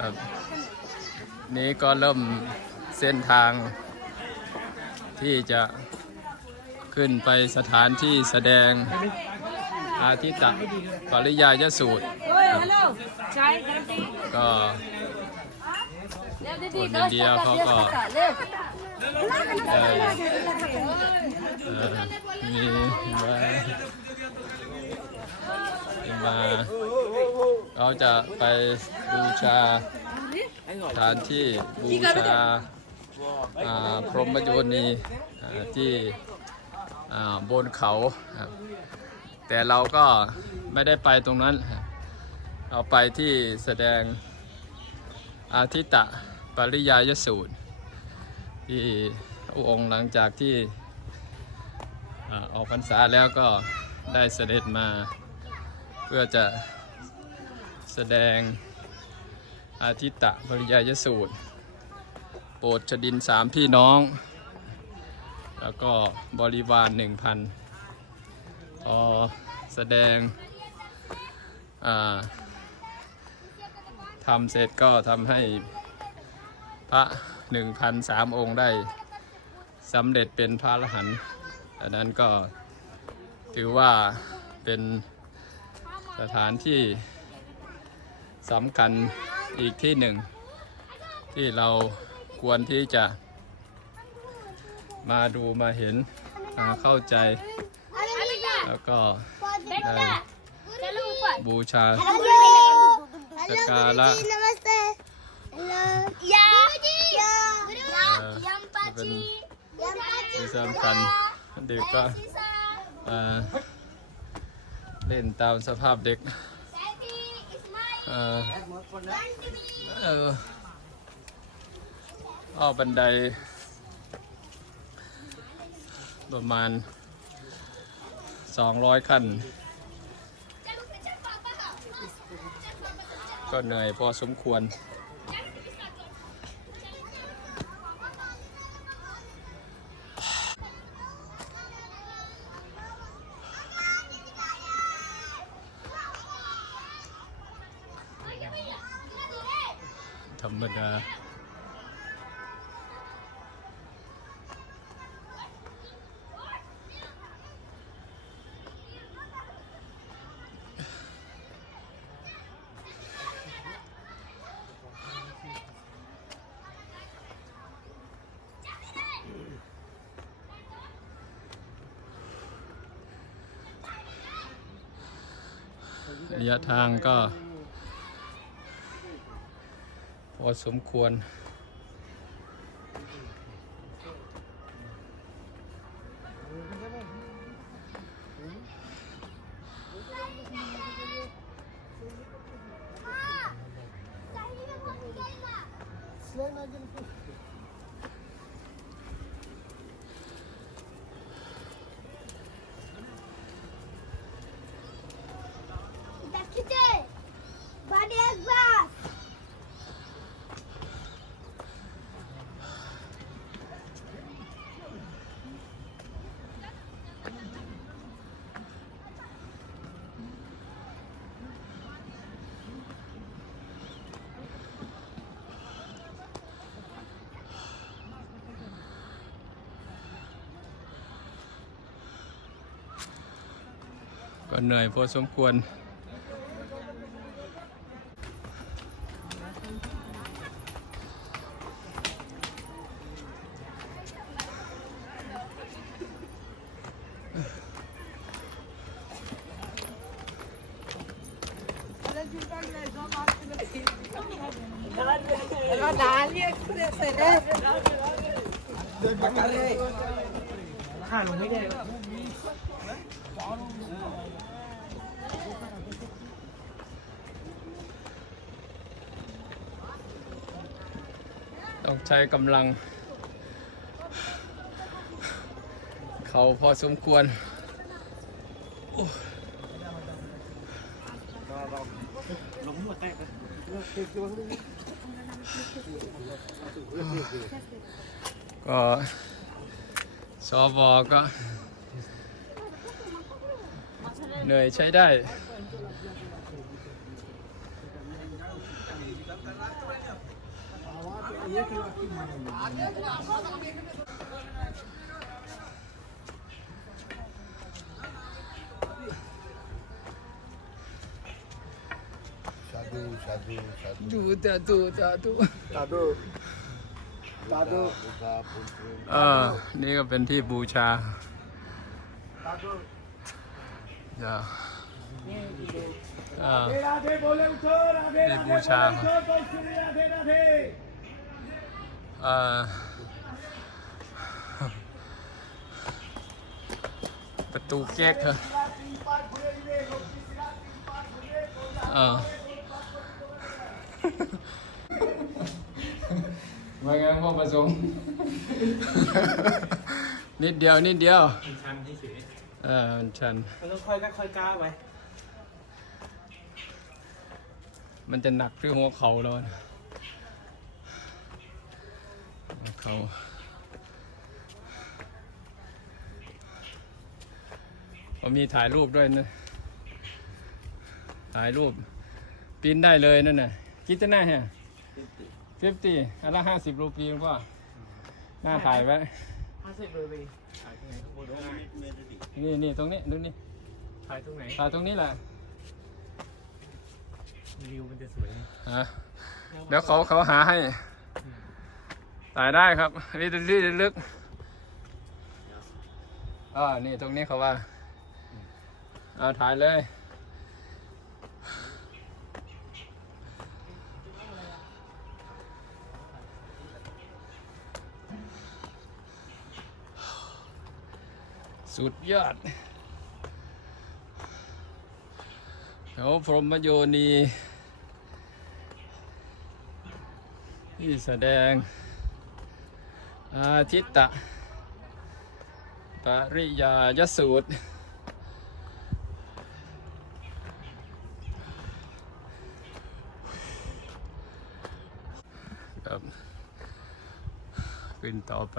ครับนี้ก็เริ่มเส้นทางที่จะขึ้นไปสถานที่แสดงอาทิตตปริยายสูตร ก็คนอินเดียเขาก็มีมา เราจะไปบูชาสถานที่บูชาพรหมโยนีที่บนเขาครับแต่เราก็ไม่ได้ไปตรงนั้นเราไปที่แสดงอาทิตตปริยายสูตร ที่องค์หลังจากที่ออกพรรษาแล้วก็ได้เสด็จมา เพื่อจะ แสดงอาทิตตปริยายสูตร โปรดชดินสามพี่น้อง แล้วก็บริวารหนึ่งพันพอแสดงทำเสร็จก็ทำให้พระหนึ่งพันสามองค์ได้สำเร็จเป็นพระอรหันต์ดังนั้นก็ถือว่าเป็นสถานที่ สำคัญอีกที่หนึ่ง ที่เราควรที่จะ มาดูมาเห็นมาเข้าใจ แล้วก็ได้บูชา Hello, Sakala. Guruji, namaste. Hello. Yeah. Yeah. Yang เป็นที่สำคัญเด็กก็เล่นตามสภาพเด็ก เออเอออ้อบันได ประมาณ 200 ขั้น ก็เหนื่อยพอสมควร รรมดา ระยะทางก็ พ อสมควร Slime again. ก็เหนื่อยพอสมควร ข้าลงไม่ได้ ต้องใช้กำลัง เขาพอสมควรลงหมดแตกก็สวก็ เหนื่อยใช้ได้ Sadu, sadu, sadu, sadu, sadu. สาธุเออ นี่ก็เป็นที่บูชาอย่าเออที่บูชา ประตูแก๊กเหรอเออว่าไงพ่อประสงค์นิดเดียว นิดเดียวชันเฉยเออมันชันมันต้องค่อยค่อยก้าวไป มันจะหนักที่หัวเข่าแล้วนะ หัวเข่าผมมีถ่ายรูปด้วยนะ ถ่ายรูปปริ้นได้เลยนั่นน่ะคิดจะหน้าฮะฟิฟตี้อันละห้าสิบรูปีมั้งก็หน้าถ่ายไว้ห้าสิบเลยไปถ่ายตรงไหนข้างบนข้างล่างนี่นี่ตรงนี้ตรงนี้ถ่ายตรงไหนถ่ายตรงนี้แหละวิวมันจะสวยฮะเดี๋ยวเขาเขาหาให้ ถ่ายได้ครับนี่ลึกลึกอ่านี่ตรงนี้เขาว่าเอาถ่ายเลยสุดยอดเขาพรหมโยนีที่แสดง อาทิตตะ ปริยายสูตร ครับ ขึ้นต่อไป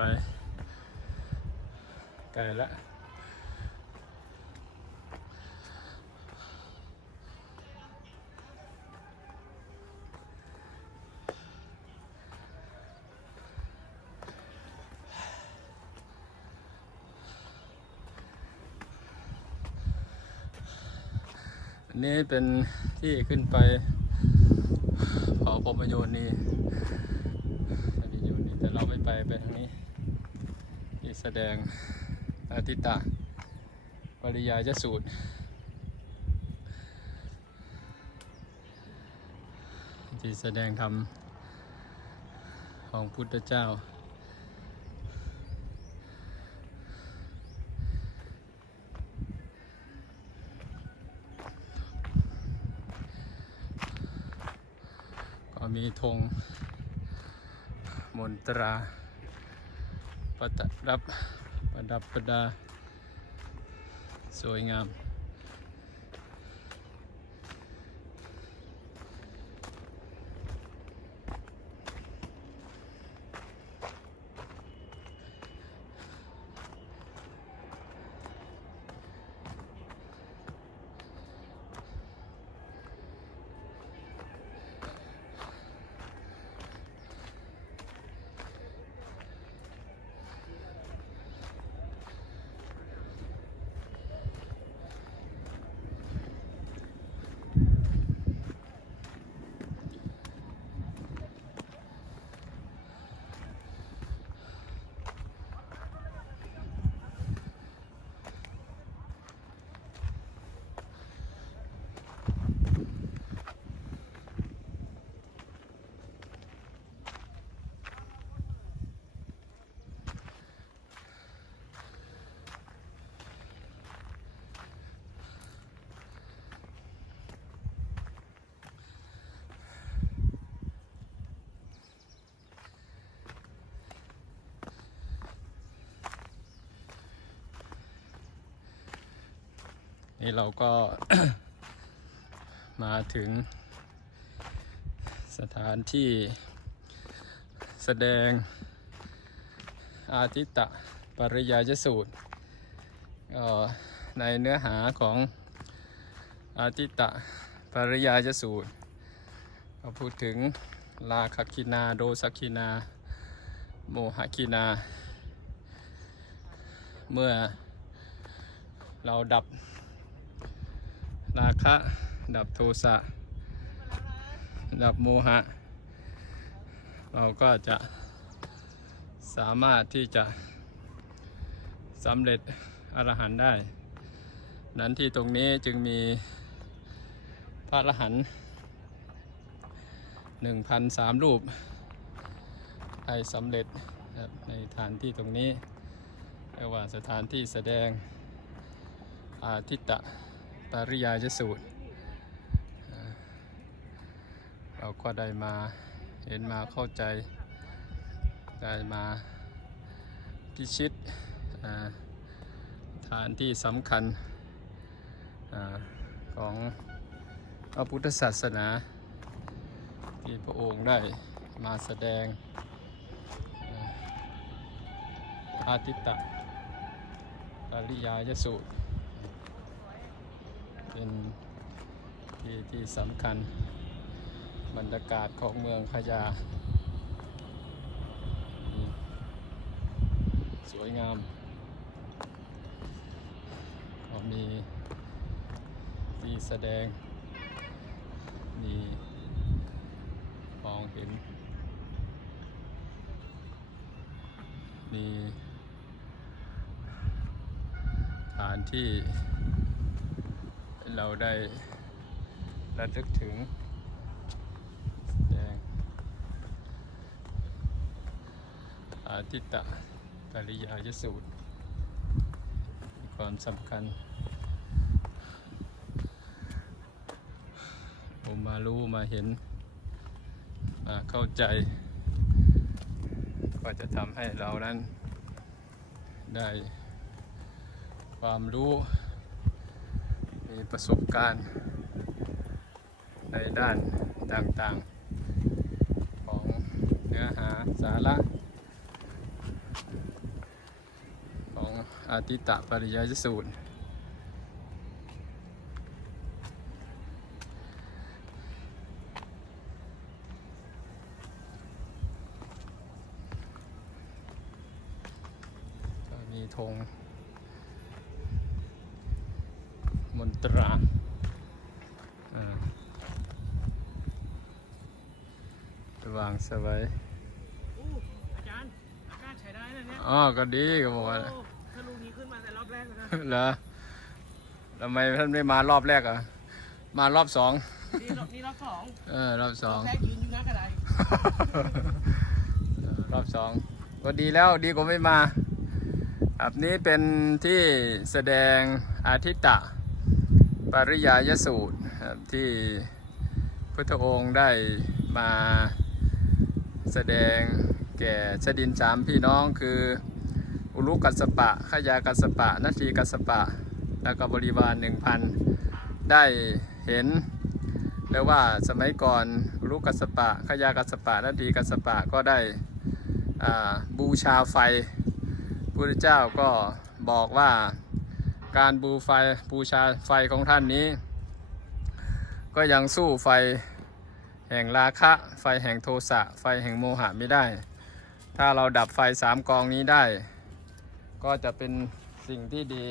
ไกลละ นี้เป็นที่ขึ้นไปเผาพรมโยนีอันนี้อยู่นี่แต่เราไม่ไปไปทางนี้ ที่แสดงอาทิตตาปริยายสูตร ที่แสดงธรรมของพุทธเจ้า มีธงมนตรา ประดับประดับประดา สวยงาม นี่เราก็ มาถึง สถานที่แสดงอาทิตตะปริยายสูตรในเนื้อหาของอาทิตตะปริยายสูตรก็พูดถึงลาคักคินาโดสักคินา โมหคินา เมื่อเราดับ คะ ดับโทสะ ดับโมหะ เราก็จะสามารถที่จะสำเร็จอรหันต์ได้ นั้นที่ตรงนี้จึงมีพระอรหันต์หนึ่งพันสามรูปได้สำเร็จครับในฐานที่ตรงนี้เรียกว่าสถานที่แสดงอาทิตต ปริยายสูตร เราก็ได้มาเห็นมาเข้าใจ ได้มาพิชิตฐานที่สำคัญอของพระพุทธศาสนา ที่พระองค์ได้มาแสดงอาอาทิตตะปริยายสูตร เป็นที่ที่สำคัญบรรยากาศของเมืองพญาสวยงาม ก็มีที่แสดง มีมองเห็น มีฐานที่ เราได้ระลึกถึงแดงอาทิตตะปริยายสูตร มีความสำคัญผมมารู้มาเห็น มาเข้าใจ ก็จะทำให้เรานั้นได้ความรู้ มีประสบการณ์ในด้านต่างๆ ของเนื้อหาสาระ ของอาติตะปริยยสูตรก็มีธงมน ตราอ่าวางสไว้อู้อาจารย์อากาศใช้ได้นะเนี่ยอ๋อก็ดีก็บอกว่าโอ้ถ้าลูกนี้ขึ้นมาแต่รอบแรกเลยนะเหรอทำไมท่านไม่มารอบแรกอะ มารอบสองนี่รอบนี่รอบสองเออรอบสรอองบแรกยืนอยู่หน้ากระไดรอบสองก็ดีแล้วดีกว่าไม่มาครับนี้เป็นที่แสดงอาทิตตะ ปริยายสูตรที่พุทธองค์ได้มาแสดงแก่ชดินสามพี่น้องคือ อุลุกัสปะขยากัสปะนาทีกัสปะ แล้วก็บริวารหนึ่งพันได้เห็นแล้วว่าสมัยก่อนอุลุกัสปะขยากัสปะนาทีกัสปะก็ได้บูชาไฟพระพุทธเจ้าก็บอกว่า การบูไฟบูชาไฟของท่านนี้ ก็ยังสู้ไฟแห่งราคะ ไฟแห่งโทสะ ไฟแห่งโมหะไม่ได้ ถ้าเราดับไฟสามกองนี้ได้ ก็จะเป็นสิ่งที่ดี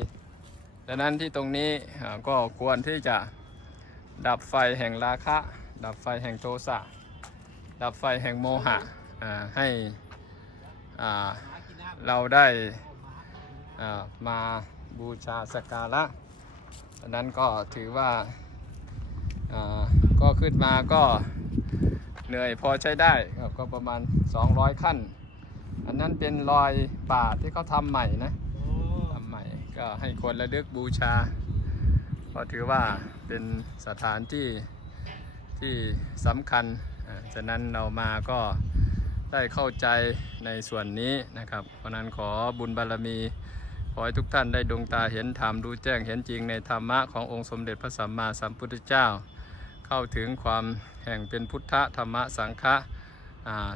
ดังนั้นที่ตรงนี้ก็ควรที่จะดับไฟแห่งราคะ ดับไฟแห่งโทสะ ดับไฟแห่งโมหะให้เราได้อ่ามา บูชาสักการะดังนั้นก็ถือว่าก็ขึ้นมาก็เหนื่อยพอใช้ได้ครับก็ประมาณ 200 ขั้น อันนั้นเป็นรอยป่าที่เขาทำใหม่นะทำใหม่ก็ให้คนระลึกบูชา ก็ถือว่าเป็นสถานที่ที่สำคัญอ่าฉะนั้นเรามาก็ได้เข้าใจในส่วนนี้นะครับ เพราะนั้นขอบุญบารมี ขอให้ทุกท่านได้ดวงตาเห็นธรรมรู้แจ้งเห็นจริงในธรรมะขององค์สมเด็จพระสัมมาสัมพุทธเจ้า เข้าถึงความแห่งเป็นพุทธธรรมะสังฆะ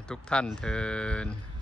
ทุกท่านเทิน